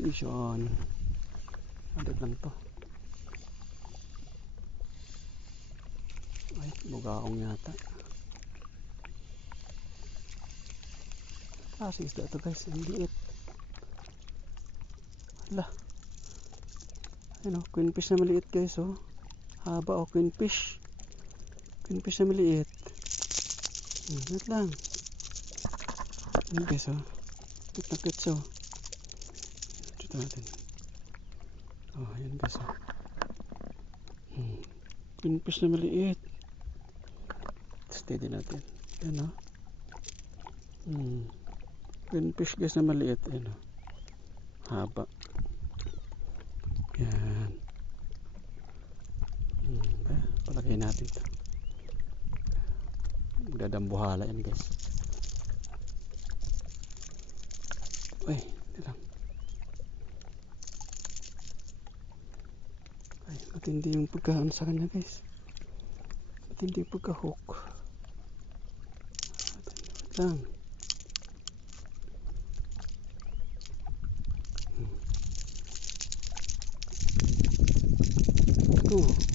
Vision. Alit lang to. Ay, bugaong yata. Kasi isda to guys, ang liit. Hala. Ayun o, queenfish na maliit guys oh. Haba o, queenfish. Queenfish na maliit. Wait lang. Ayun guys oh. Kit na kits oh. Dito natin. Oh, ayun guys oh. Queenfish na maliit. Steady natin. Ayun oh. Queenfish guys na maliit. Ayun oh. Haba. Yan. Palagay natin ito. Dadambuhala yan guys. Uy, hindi lang. Ay, matindi yung pagkaano sa kanya guys. Matindi yung pagka-hook. Matindi lang. Ito.